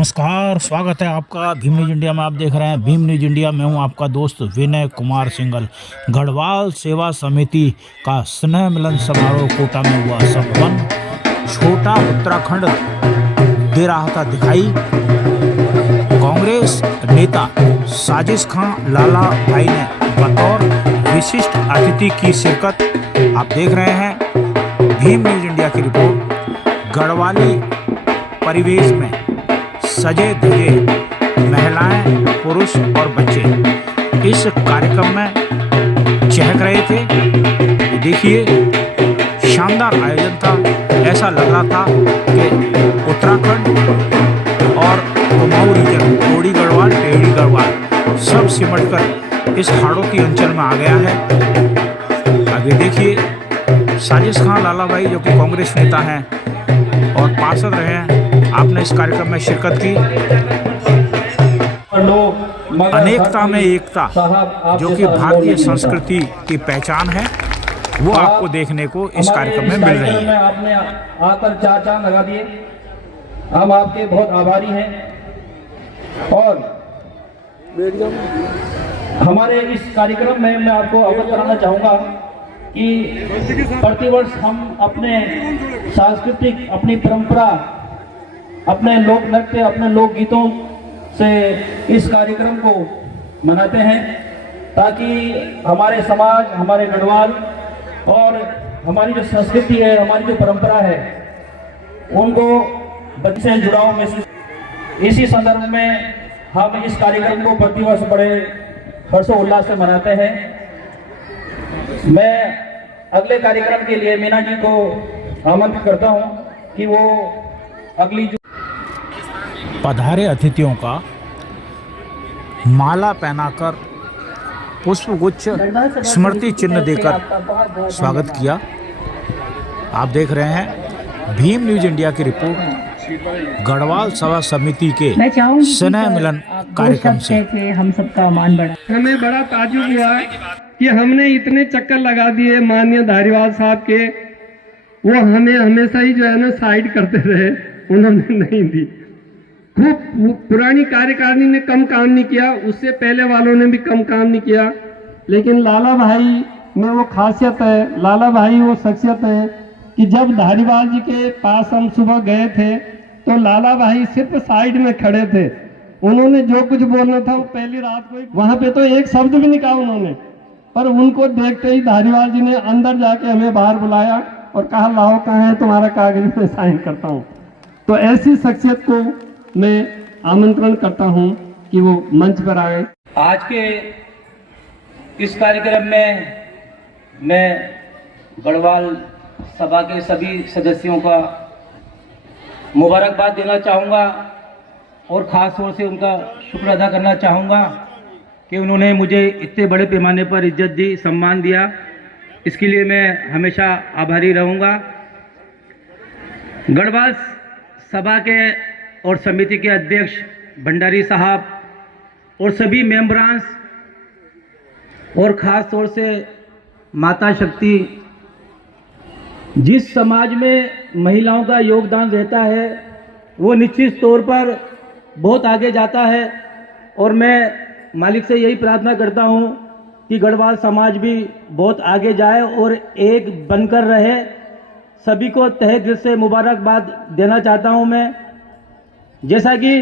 नमस्कार, स्वागत है आपका भीम न्यूज इंडिया में। आप देख रहे हैं भीम न्यूज इंडिया। मैं हूं आपका दोस्त विनय कुमार सिंघल। गढ़वाल सेवा समिति का स्नेह मिलन समारोह कोटा में हुआ संपन्न। छोटा उत्तराखंड दे रहा था दिखाई। कांग्रेस नेता साजिश खां लाला भाई ने बतौर विशिष्ट अतिथि की शिरकत। आप देख रहे हैं भीम न्यूज इंडिया की रिपोर्ट। गढ़वाली परिवेश में सजे धजे महिलाएं, पुरुष और बच्चे इस कार्यक्रम में चहक रहे थे। देखिए, शानदार आयोजन था। ऐसा लग रहा था कि उत्तराखंड और कुमाऊं रीजन, कोड़ी गढ़वाल, टेढ़ी गढ़वाल सब सिमटकर इस हाड़ौती अंचल में आ गया है। आगे देखिए, साजिश खां लाला भाई जो कि कांग्रेस नेता हैं और पार्षद रहे हैं, आपने इस कार्यक्रम में शिरकत की। अनेकता में एकता जो कि भारतीय संस्कृति की पहचान है, वो आपको देखने को इस कार्यक्रम में मिल रही है। आपने आकर चार चांद लगा दिए, हम आपके बहुत आभारी हैं। और हमारे इस कार्यक्रम में मैं आपको अवगत कराना चाहूँगा कि प्रतिवर्ष हम अपने सांस्कृतिक, अपनी परंपरा, अपने लोक नृत्य, अपने लोक गीतों से इस कार्यक्रम को मनाते हैं, ताकि हमारे समाज, हमारे गढ़वाल और हमारी जो संस्कृति है, हमारी जो परंपरा है, उनको बच्चे से जुड़ाव महसूस। इसी संदर्भ में हम इस कार्यक्रम को प्रतिवर्ष बड़े हर्षोल्लास से मनाते हैं। मैं अगले कार्यक्रम के लिए मीना जी को आमंत्रित करता हूं कि वो अगली पधारे अतिथियों का माला पहनाकर पुष्पगुच्छ स्मृति चिन्ह देकर स्वागत किया। आप देख रहे हैं भीम न्यूज इंडिया की रिपोर्ट गढ़वाल सेवा समिति के स्नेह मिलन कार्यक्रम से। हम सबका मान बढ़ा। हमें बड़ा ताज्जुब हुआ कि हमने इतने चक्कर लगा दिए माननीय धारीवाल साहब के, वो हमें हमेशा ही जो है ना साइड करते रहे, उन्होंने नहीं दी। खूब पुरानी कार्यकारिणी ने कम काम नहीं किया, उससे पहले वालों ने भी कम काम नहीं किया, लेकिन लाला भाई में वो खासियत है, लाला भाई वो शख्सियत है कि जब धारीवाल जी के पास हम सुबह गए थे तो लाला भाई सिर्फ साइड में खड़े थे। उन्होंने जो कुछ बोलना था वो पहली रात को वहां पे तो एक शब्द भी नहीं कहा उन्होंने, पर उनको देखते ही धारीवाल जी ने अंदर जाके हमें बाहर बुलाया और कहा, लाओ कहाँ है तुम्हारा कागज, में साइन करता हूँ। तो ऐसी शख्सियत को मैं आमंत्रण करता हूं कि वो मंच पर आए। आज के इस कार्यक्रम में मैं गढ़वाल सभा के सभी सदस्यों का मुबारकबाद देना चाहूँगा और ख़ास तौर से उनका शुक्र अदा करना चाहूँगा कि उन्होंने मुझे इतने बड़े पैमाने पर इज्जत दी, सम्मान दिया। इसके लिए मैं हमेशा आभारी रहूँगा। गढ़वाल सभा के और समिति के अध्यक्ष भंडारी साहब और सभी मेंबरांस और ख़ास तौर से माता शक्ति, जिस समाज में महिलाओं का योगदान रहता है वो निश्चित तौर पर बहुत आगे जाता है। और मैं मालिक से यही प्रार्थना करता हूँ कि गढ़वाल समाज भी बहुत आगे जाए और एक बनकर रहे। सभी को तहे दिल से मुबारकबाद देना चाहता हूँ मैं। जैसा कि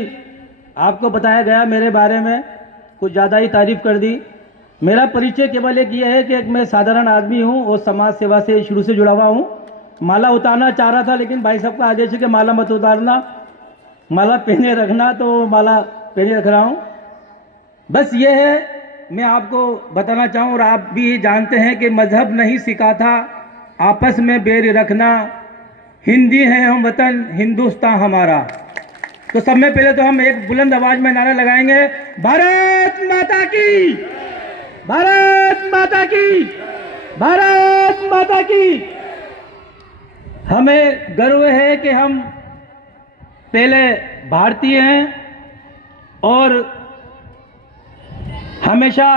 आपको बताया गया मेरे बारे में, कुछ ज़्यादा ही तारीफ कर दी। मेरा परिचय केवल एक ये है कि मैं साधारण आदमी हूँ और समाज सेवा से शुरू से जुड़ा हुआ हूँ। माला उतारना चाह रहा था, लेकिन भाई साहब का आदेश है कि माला मत उतारना, माला पहने रखना, तो माला पहने रख रहा हूँ। बस ये है मैं आपको बताना चाहूँ। और आप भी जानते हैं कि मजहब नहीं सिखाता आपस में बैर रखना, हिंदी है हम वतन, हिंदुस्तान हमारा। तो सब में पहले तो हम एक बुलंद आवाज में नारा लगाएंगे, भारत माता की, भारत माता की, भारत माता की। हमें गर्व है कि हम पहले भारतीय हैं और हमेशा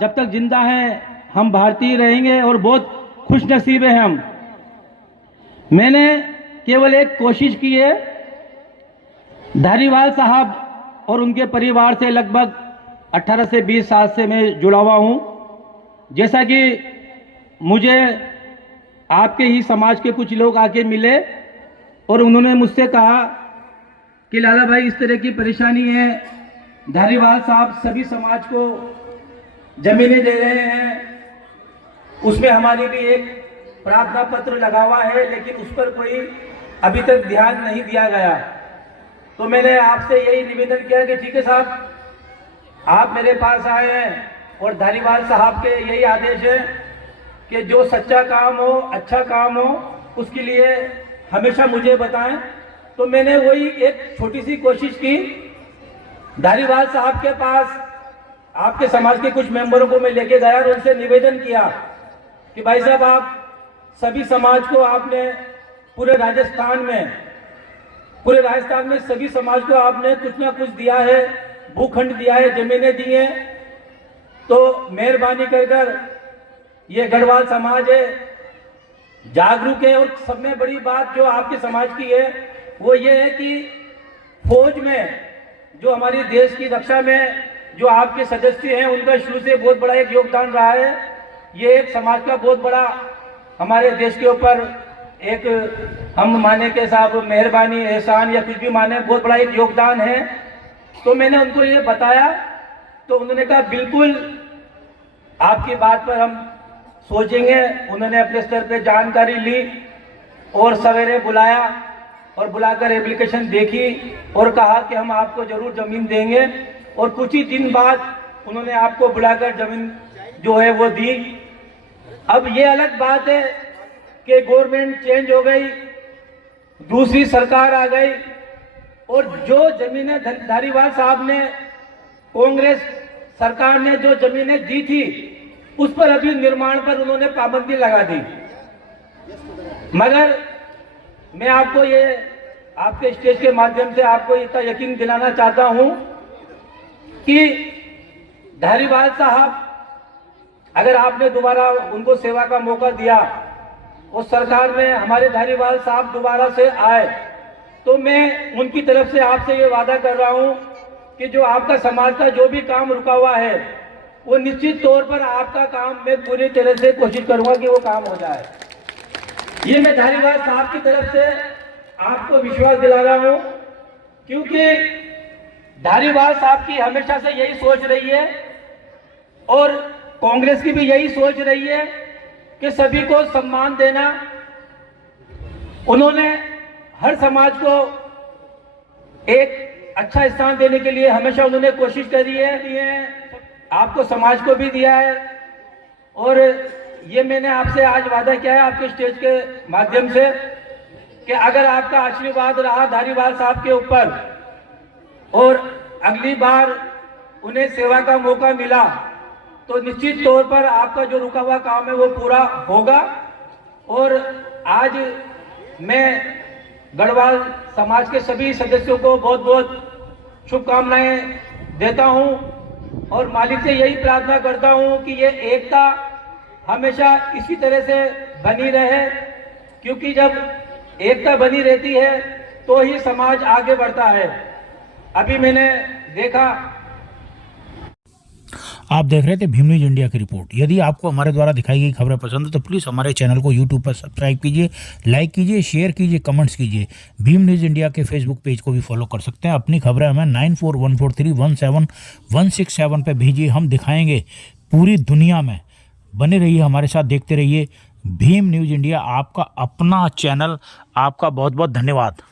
जब तक जिंदा हैं हम भारतीय रहेंगे और बहुत खुश नसीब हैं हम। मैंने केवल एक कोशिश की है धारीवाल साहब और उनके परिवार से लगभग 18 से 20 साल से मैं जुड़ा हुआ हूँ। जैसा कि मुझे आपके ही समाज के कुछ लोग आके मिले और उन्होंने मुझसे कहा कि लाला भाई इस तरह की परेशानी है, धारीवाल साहब सभी समाज को जमीनें दे रहे हैं, उसमें हमारी भी एक प्रार्थना पत्र लगा हुआ है, लेकिन उस पर कोई अभी तक ध्यान नहीं दिया गया। तो मैंने आपसे यही निवेदन किया कि ठीक है साहब, आप मेरे पास आए हैं और धारीवाल साहब के यही आदेश है कि जो सच्चा काम हो, अच्छा काम हो, उसके लिए हमेशा मुझे बताएं। तो मैंने वही एक छोटी सी कोशिश की, धारीवाल साहब के पास आपके समाज के कुछ मेंबरों को मैं लेके गया और उनसे निवेदन किया कि भाई साहब, आप सभी समाज को आपने पूरे राजस्थान में सभी समाज को आपने कुछ ना कुछ दिया है, भूखंड दिया है, जमीनें दी हैं, तो मेहरबानी कर ये गढ़वाल समाज है, जागरूक है। और सब में बड़ी बात जो आपके समाज की है वो ये है कि फौज में जो हमारी देश की रक्षा में जो आपके सदस्य हैं, उनका शुरू से बहुत बड़ा एक योगदान रहा है। ये एक समाज का बहुत बड़ा हमारे देश के ऊपर एक हम माने के साहब मेहरबानी, एहसान या कुछ भी माने, बहुत बड़ा एक योगदान है। तो मैंने उनको ये बताया तो उन्होंने कहा बिल्कुल आपकी बात पर हम सोचेंगे। उन्होंने अपने स्तर पे जानकारी ली और सवेरे बुलाया और बुलाकर एप्लीकेशन देखी और कहा कि हम आपको जरूर जमीन देंगे। और कुछ ही दिन बाद उन्होंने आपको बुलाकर जमीन जो है वो दी। अब ये अलग बात है कि गवर्नमेंट चेंज हो गई, दूसरी सरकार आ गई और जो जमीनें धारीवाल साहब ने, कांग्रेस सरकार ने जो जमीनें दी थी, उस पर अभी निर्माण पर उन्होंने पाबंदी लगा दी। मगर मैं आपको ये आपके स्टेज के माध्यम से आपको इसका यकीन दिलाना चाहता हूं कि धारीवाल साहब, अगर आपने दोबारा उनको सेवा का मौका दिया और सरकार में हमारे धारीवाल साहब दोबारा से आए, तो मैं उनकी तरफ से आपसे ये वादा कर रहा हूं कि जो आपका समाज का जो भी काम रुका हुआ है, वो निश्चित तौर पर आपका काम मैं पूरी तरह से कोशिश करूंगा कि वो काम हो जाए। ये मैं धारीवाल साहब की तरफ से आपको विश्वास दिला रहा हूं, क्योंकि धारीवाल साहब की हमेशा से यही सोच रही है और कांग्रेस की भी यही सोच रही है कि सभी को सम्मान देना। उन्होंने हर समाज को एक अच्छा स्थान देने के लिए हमेशा उन्होंने कोशिश करी है, आपको समाज को भी दिया है। और ये मैंने आपसे आज वादा किया है आपके स्टेज के माध्यम से कि अगर आपका आशीर्वाद रहा धारीवाल साहब के ऊपर और अगली बार उन्हें सेवा का मौका मिला, तो निश्चित तौर पर आपका जो रुका हुआ काम है वो पूरा होगा। और आज मैं गढ़वाल समाज के सभी सदस्यों को बहुत बहुत शुभकामनाएं देता हूं और मालिक से यही प्रार्थना करता हूं कि ये एकता हमेशा इसी तरह से बनी रहे, क्योंकि जब एकता बनी रहती है तो ही समाज आगे बढ़ता है। अभी मैंने देखा, आप देख रहे थे भीम न्यूज इंडिया की रिपोर्ट। यदि आपको हमारे द्वारा दिखाई गई खबरें पसंद है तो प्लीज़ हमारे चैनल को यूट्यूब पर सब्सक्राइब कीजिए, लाइक कीजिए, शेयर कीजिए, कमेंट्स कीजिए। भीम न्यूज इंडिया के फेसबुक पेज को भी फॉलो कर सकते हैं। अपनी खबरें हमें 9414317167 पर भेजिए, हम दिखाएंगे पूरी दुनिया में। बने रहिए हमारे साथ, देखते रहिए भीम न्यूज इंडिया, आपका अपना चैनल। आपका बहुत बहुत धन्यवाद।